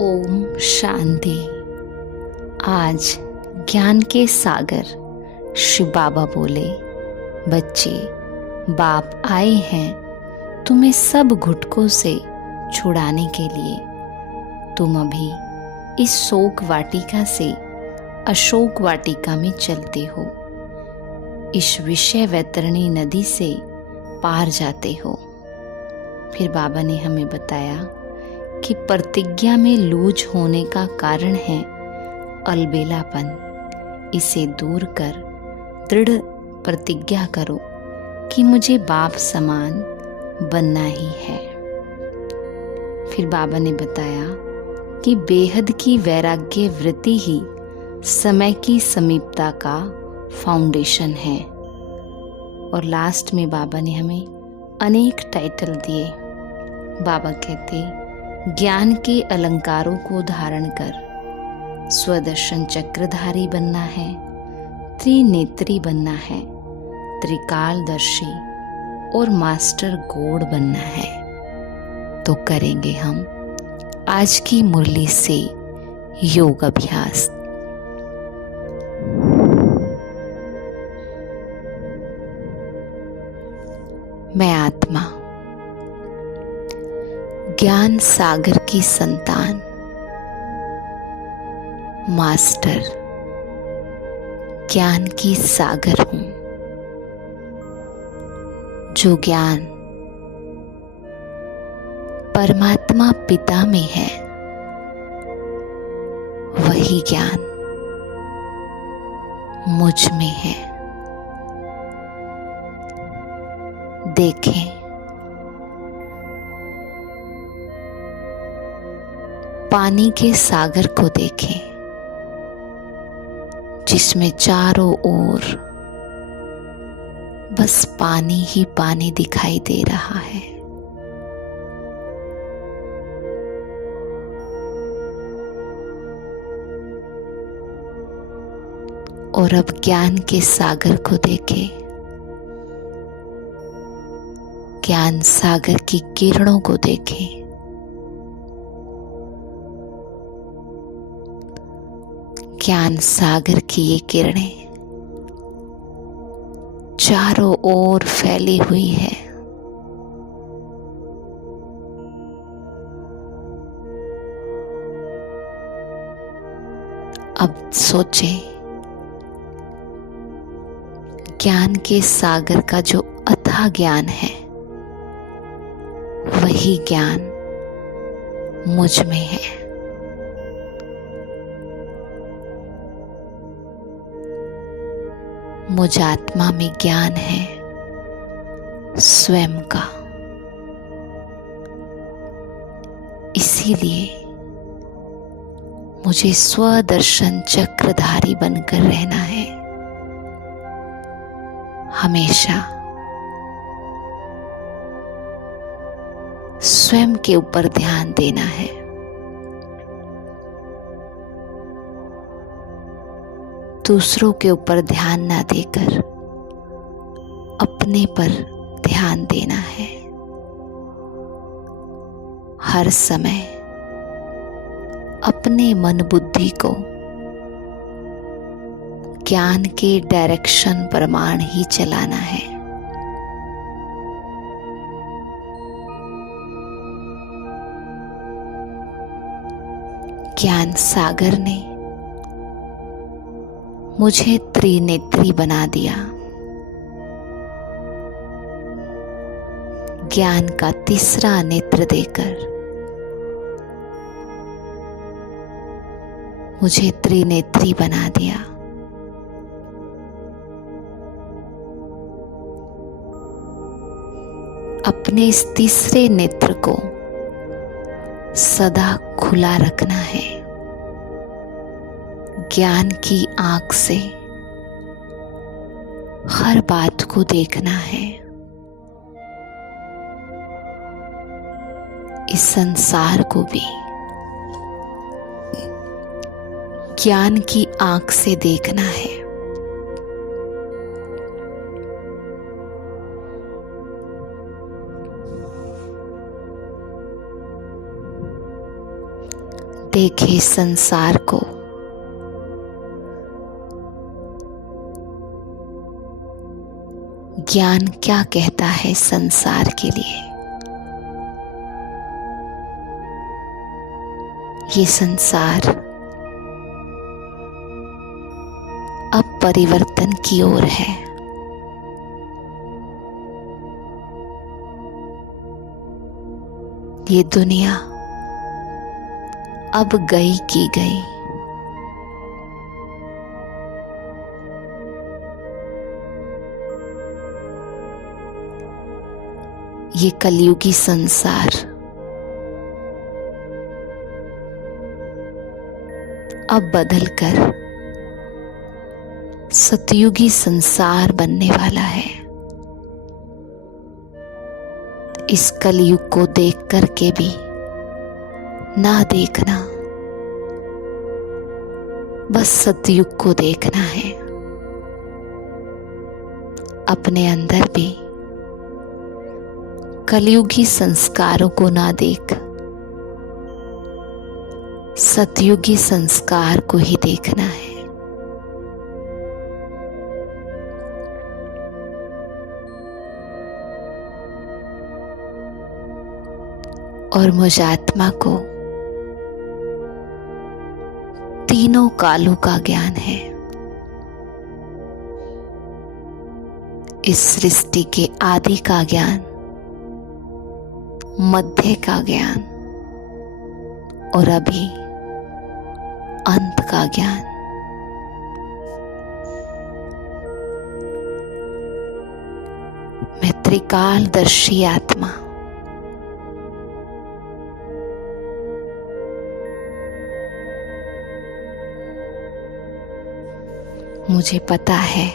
ओम शांति। आज ज्ञान के सागर शिव बाबा बोले, बच्चे, बाप आए हैं तुम्हें सब घुटकों से छुड़ाने के लिए। तुम अभी इस शोक वाटिका से अशोक वाटिका में चलते हो, इस विषय वैतरणी नदी से पार जाते हो। फिर बाबा ने हमें बताया कि प्रतिज्ञा में लूज होने का कारण है अलबेलापन। इसे दूर कर दृढ़ प्रतिज्ञा करो कि मुझे बाप समान बनना ही है। फिर बाबा ने बताया कि बेहद की वैराग्य वृत्ति ही समय की समीपता का फाउंडेशन है। और लास्ट में बाबा ने हमें अनेक टाइटल दिए। बाबा कहते, ज्ञान के अलंकारों को धारण कर स्वदर्शन चक्रधारी बनना है, त्रिनेत्री बनना है, त्रिकालदर्शी और मास्टर गोड बनना है। तो करेंगे हम आज की मुरली से योग अभ्यास। मैं आत्मा ज्ञान सागर की संतान, मास्टर ज्ञान की सागर हूं। जो ज्ञान परमात्मा पिता में है, वही ज्ञान मुझ में है। देखें, पानी के सागर को देखें, जिसमें चारों ओर बस पानी ही पानी दिखाई दे रहा है। और अब ज्ञान के सागर को देखें, ज्ञान सागर की किरणों को देखें। ज्ञान सागर की ये किरणें चारों ओर फैली हुई है। अब सोचें, ज्ञान के सागर का जो अथाह ज्ञान है, वही ज्ञान मुझ में है। मुझ आत्मा में ज्ञान है स्वयं का। इसीलिए मुझे स्वदर्शन चक्रधारी बनकर रहना है। हमेशा स्वयं के ऊपर ध्यान देना है। दूसरों के ऊपर ध्यान ना देकर अपने पर ध्यान देना है। हर समय अपने मन बुद्धि को ज्ञान के डायरेक्शन प्रमाण ही चलाना है। ज्ञान सागर ने मुझे त्रिनेत्री बना दिया। ज्ञान का तीसरा नेत्र देकर मुझे त्रिनेत्री बना दिया। अपने इस तीसरे नेत्र को सदा खुला रखना है। ज्ञान की आंख से हर बात को देखना है। इस संसार को भी ज्ञान की आंख से देखना है। देखे संसार को, ज्ञान क्या कहता है संसार के लिए। ये संसार अब परिवर्तन की ओर है। ये दुनिया अब गई की गई। ये कलयुगी संसार अब बदलकर सतयुगी संसार बनने वाला है। इस कलयुग को देख करके भी ना देखना, बस सतयुग को देखना है। अपने अंदर भी कलयुगी संस्कारों को ना देख सतयुगी संस्कार को ही देखना है। और मुझ आत्मा को तीनों कालों का ज्ञान है। इस सृष्टि के आदि का ज्ञान, मध्य का ज्ञान और अभी अंत का ज्ञान। मैं त्रिकालदर्शी आत्मा, मुझे पता है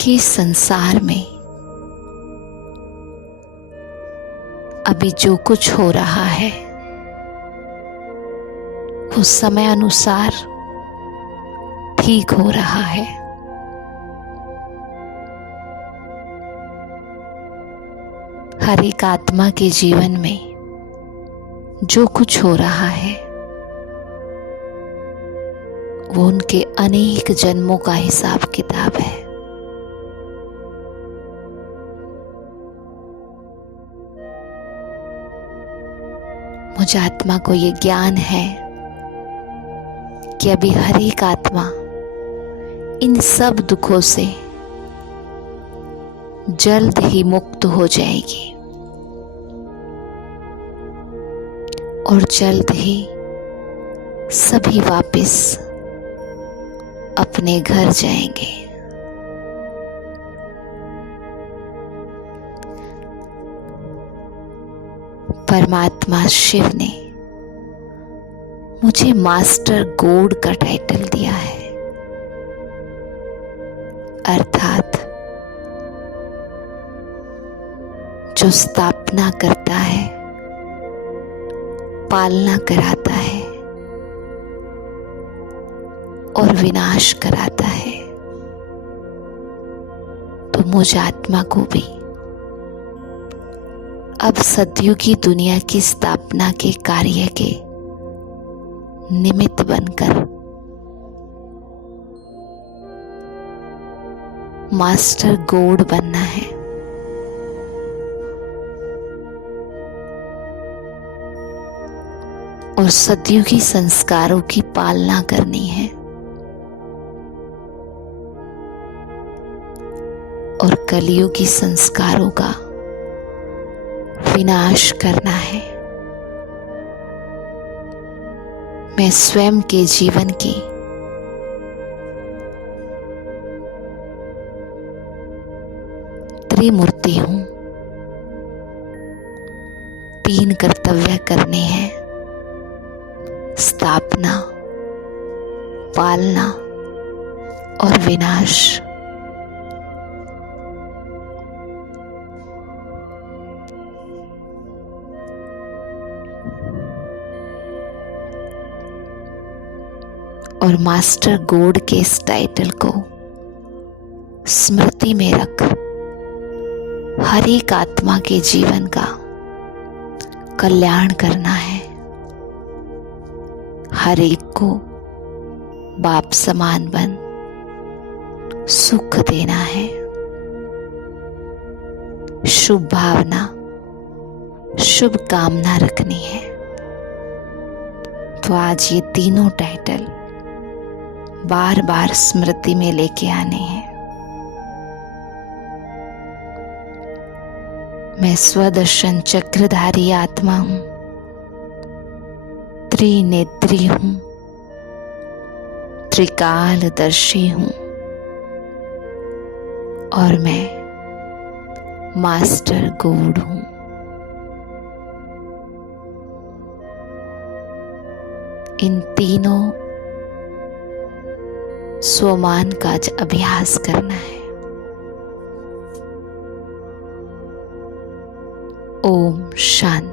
कि इस संसार में अभी जो कुछ हो रहा है वो समय अनुसार ठीक हो रहा है। हर एक आत्मा के जीवन में जो कुछ हो रहा है वो उनके अनेक जन्मों का हिसाब किताब है। मुझ आत्मा को ये ज्ञान है कि अभी हर एक आत्मा इन सब दुखों से जल्द ही मुक्त हो जाएगी और जल्द ही सभी वापस अपने घर जाएंगे। परमात्मा शिव ने मुझे मास्टर गॉड का टाइटल दिया है, अर्थात जो स्थापना करता है, पालना कराता है और विनाश कराता है। तो मुझ आत्मा को भी अब सतयुगी दुनिया की स्थापना के कार्य के निमित्त बनकर मास्टर गॉड बनना है। और सतयुगी संस्कारों की पालना करनी है और कलयुगी संस्कारों का विनाश करना है। मैं स्वयं के जीवन की त्रिमूर्ति हूं। 3 कर्तव्य करने हैं: स्थापना, पालना और विनाश। और मास्टर गॉड के इस टाइटल को स्मृति में रख हर एक आत्मा के जीवन का कल्याण करना है। हर एक को बाप समान बन सुख देना है। शुभ भावना, शुभ कामना रखनी है। तो आज ये तीनों टाइटल बार बार स्मृति में लेके आने हैं। मैं स्वदर्शन चक्रधारी आत्मा हूं, त्रिनेत्री हूं, त्रिकालदर्शी हूं और मैं मास्टर गूढ़ हूं। इन तीनों स्वमान का अभ्यास करना है। ओम शांति।